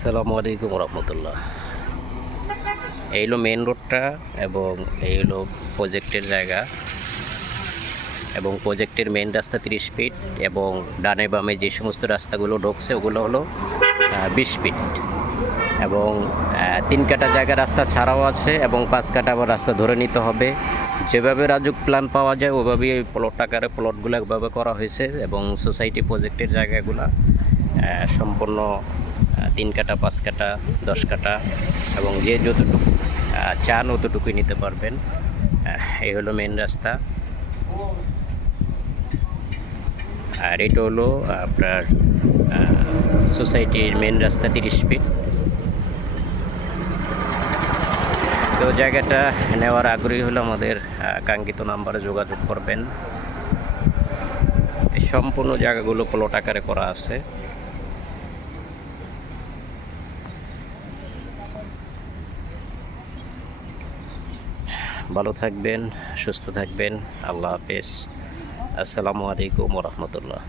আসসালামু আলাইকুম রহমতুল্লাহ। এই হলো মেন রোডটা এবং এই হলো প্রজেক্টের জায়গা এবং প্রজেক্টের মেন রাস্তা 30 ফিট এবং ডানে বামে যে সমস্ত রাস্তাগুলো ঢুকছে ওগুলো হলো 20 ফিট এবং 3 কাটা জায়গা রাস্তা ছাড়াও আছে এবং 5 কাটা আবার রাস্তা ধরে নিতে হবে। যেভাবে রাজুক প্ল্যান পাওয়া যায় ওভাবেই এই প্লট আকারে প্লটগুলো একভাবে করা হয়েছে এবং সোসাইটি প্রজেক্টের জায়গাগুলো সম্পূর্ণ 3 কাটা 5 কাটা 10 কাটা এবং যে যতটুকু চান অতটুকুই নিতে পারবেন। এই হলো মেন রাস্তা আর এটা হলো আপনার সোসাইটির মেন রাস্তা 30 ফিট। তো জায়গাটা নেওয়ার আগ্রহী হলে আমাদের কাঙ্ক্ষিত নাম্বারে যোগাযোগ করবেন। এই সম্পূর্ণ জায়গাগুলো প্লট আকারে করা আছে। ভালো থাকবেন, সুস্থ থাকবেন। আল্লাহ হাফেজ। আসসালামু আলাইকুম রহমতুল্লাহ।